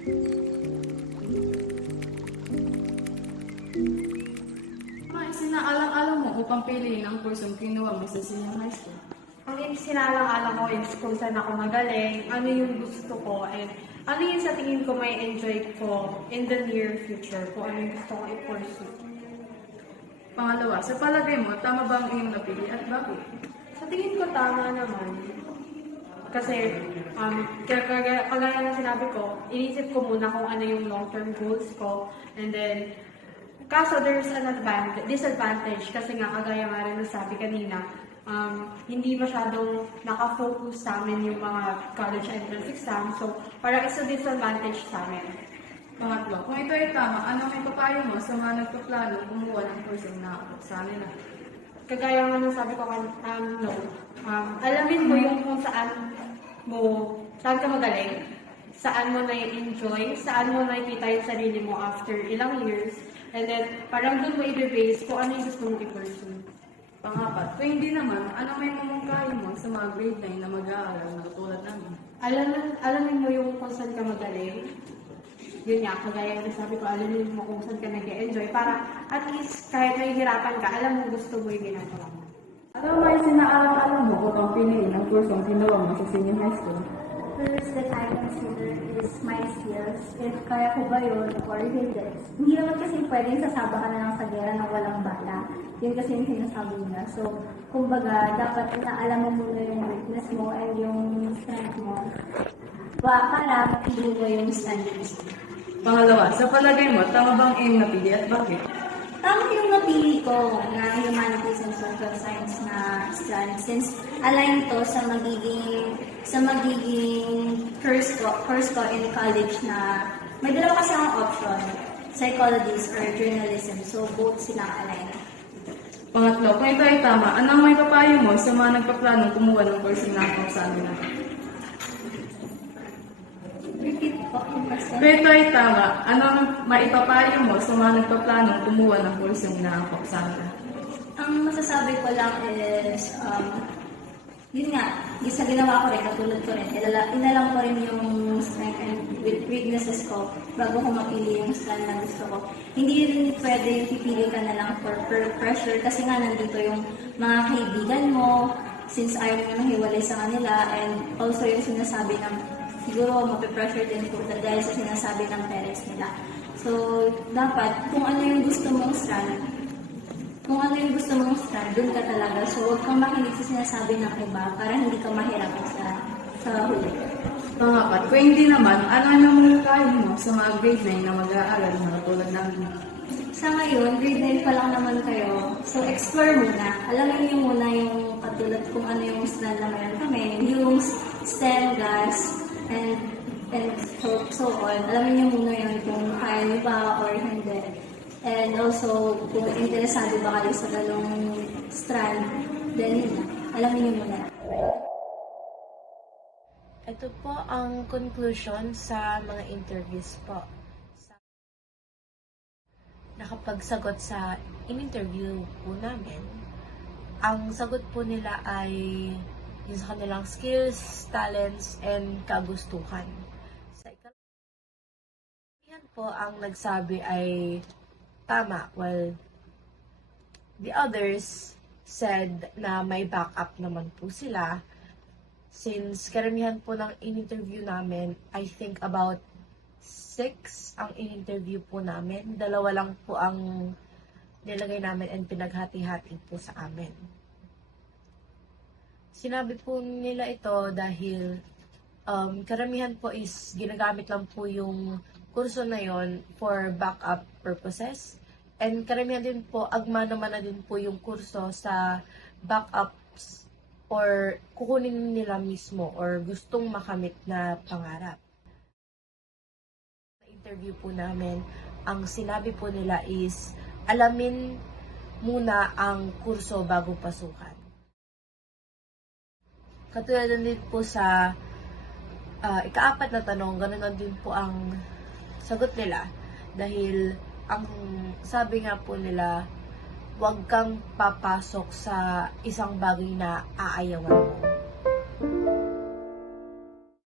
May sinaalang-alang mo upang piliin ang kursong kinuha mo sa senior high school. Ang sinaalang-alang ko is kung saan ako magaling, ano yung gusto ko, and ano yung sa tingin ko may enjoy ko in the near future, kung ano yung gusto ko i-pursue. Pangalawa, sa palagay mo, tama ba ang iyong napili at bakit? Sa tingin ko tama naman. Kasi, kagaya na sinabi ko, inisip ko muna kung ano yung long-term goals ko, and then, kaso there's an disadvantage, kasi nga, kagaya nga rin nasabi kanina, hindi masyadong nakafocus sa amin yung mga college entrance exam, so parang it's a disadvantage sa amin. Pangatlo, kung ito ay tama, ano may papayo mo sa mga nagpaplano kumuha ng kursong nakakot sa nila? Kagaya nga nung sabi ko, no. Alamin mo yung kung saan ka magaling, saan mo na-enjoy, saan mo nakikita yung sarili mo after ilang years, and then parang dun mo i-base kung ano yung gusto mong i-pursue. Pangapat, kung hindi naman, ano may mamungkahin mo sa mga grade 9 na mag-aaral na katulad namin? Alamin mo yung kung saan ka magaling. Yun nga, kagaya na sabi ko, alamin mo kung saan ka nag-enjoy para at least kahit nahihirapan ka, alam mo gusto mo yung ginagawa mo. Ano may sinaalang-alang mo upang piliin ang kursong kinuha mo sa senior high school? First that I consider is my skills. If kaya ko ba yun or hindi. Hindi naman kasi pwedeng sasaba ka na lang sa gera ng walang bala. Yun kasi yung sinasabi niya. So, kumbaga, dapat inaalam mo muna yung weakness mo and yung strength mo. Para mapili mo yung standards. Pangalawa, sa palagay mo, tama bang iyong napili at bakit? Tama yung napili ko na humanities and social science na strand since align to sa magiging course ko in college na may dalawa kasi akong option, psychology or journalism. So both sila align. Pangatlo, kung ito ay tama, ano ang may papayo mo sa mga nagpaplanong kumuha ng kursong nakakot sa nila? Repeat po yung question. Kung ito ay tama, ano ang maipapayo mo sa mga nagpaplanong kumuha ng kursong nakakot sa nila? Ang masasabi ko lang is, yun nga, sa ginawa ko rin, katulad ko rin, inalam ko rin yung strength and weaknesses ko bago ko mapili yung strand na gusto ko. Hindi rin pwede yung pipili ka na lang for pressure kasi nga nandito yung mga kaibigan mo since ayaw mo nang hiwalay sa kanila and also yung sinasabi ng siguro mapipressure din po dahil sa sinasabi ng parents nila. So, dapat kung ano yung gusto mong strand, doon ka talaga. So, huwag kang makinig sa sinasabi ng iba para hindi ka mahirapan sa huli. Pangapat, kung hindi naman, ano ang mamungkahin mo sa mga grade 9 na mag-aaral na katulad namin? Sa ngayon, grade 9 pa lang naman kayo. So, explore muna. Alamin niyo muna yung katulad kung ano yung strand na meron kami. Yung STEM, GAS, and so on. Alamin niyo muna yun kung kaya niyo ba or hindi. And also, kung interesado ba kayo sa ganong strand, then yun na. Alamin niyo muna. Ito po ang conclusion sa mga interviews po. Nakapagsagot sa in-interview po namin, ang sagot po nila ay yung sa kanilang skills, talents, and kagustuhan. Sa yan po ang nagsabi ay tama, while the others said na may backup naman po sila. Since karamihan po ng in-interview namin, I think about 6 ang in-interview po namin. 2 lang po ang nilagay namin and pinaghati-hati po sa amin. Sinabi po nila ito dahil karamihan po is ginagamit lang po yung kurso na yon for backup purposes. And karamihan din po, agma naman na din po yung kurso sa backups or kukunin nila mismo or gustong makamit na pangarap. Sa interview po namin, ang sinabi po nila is alamin muna ang kurso bago pasukan. Katulad din po sa ika-4 na tanong, ganun na din po ang sagot nila dahil ang sabi nga po nila, huwag kang papasok sa isang bagay na aayawan mo.